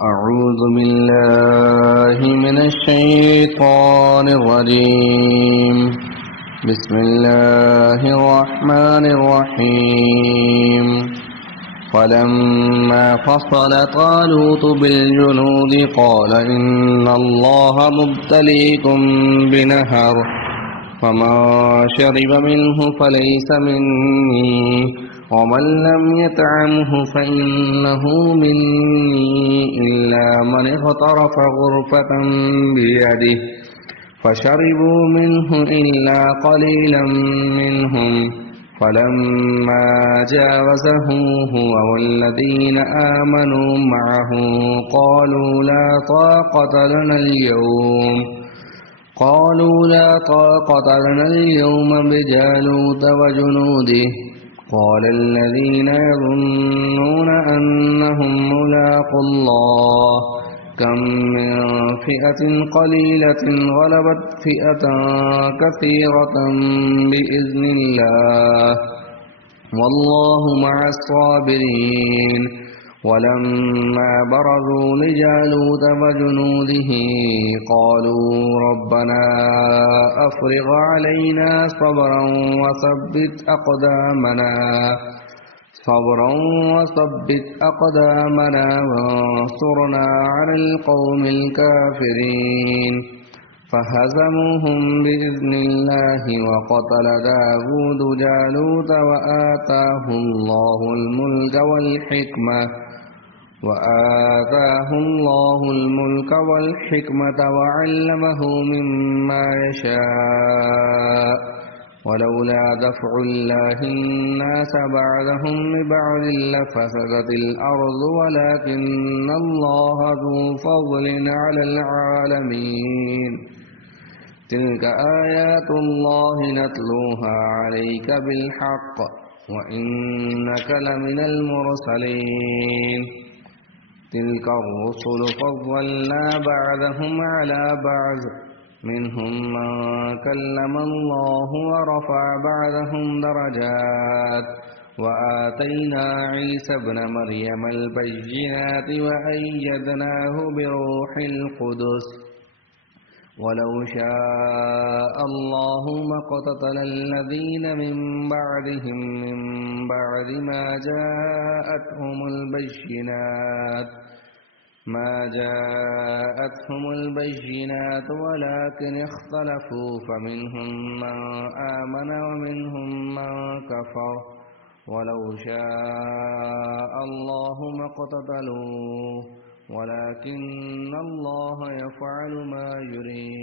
أعوذ بالله من الشيطان الرجيم. بسم الله الرحمن الرحيم. فلما فصل طالوت بالجنود قال إن الله مبتليكم بنهر فمن شرب منه فليس مني ومن لم يطعمه فإنه مني إلا من اغترف غرفة بيده فشربوا منه إلا قليلا منهم فلما جاوزه هو والذين آمنوا معه قالوا لا طاقة لنا اليوم بجالوت وجنوده قال الذين يظنون أنهم ملاقو الله كم من فئة قليلة غلبت فئة كثيرة بإذن الله والله مع الصابرين. ولما برزوا لجالوت وجنوده قالوا ربنا أفرغ علينا صبرا وثبت أقدامنا وانصرنا على القوم الكافرين. فهزموهم بإذن الله وقتل داود جالوت وآتاه الله الملك والحكمة وعلمه مما يشاء ولولا دفع الله الناس بعضهم ببعض لفسدت الأرض ولكن الله ذو فضل على العالمين. تلك آيات الله نتلوها عليك بالحق وإنك لمن المرسلين. تلك الرسل فضلنا بعضهم على بعض منهم من كلم الله ورفع بعضهم درجات وآتينا عيسى ابن مريم البينات وأيدناه بروح القدس ولو شاء الله ما اقتتل الذين من بعدهم من بعد ما جاءتهم البينات ولكن اختلفوا فمنهم من آمن ومنهم من كفر ولو شاء الله ما اقتتلوا ولكن الله يفعل ما يريد.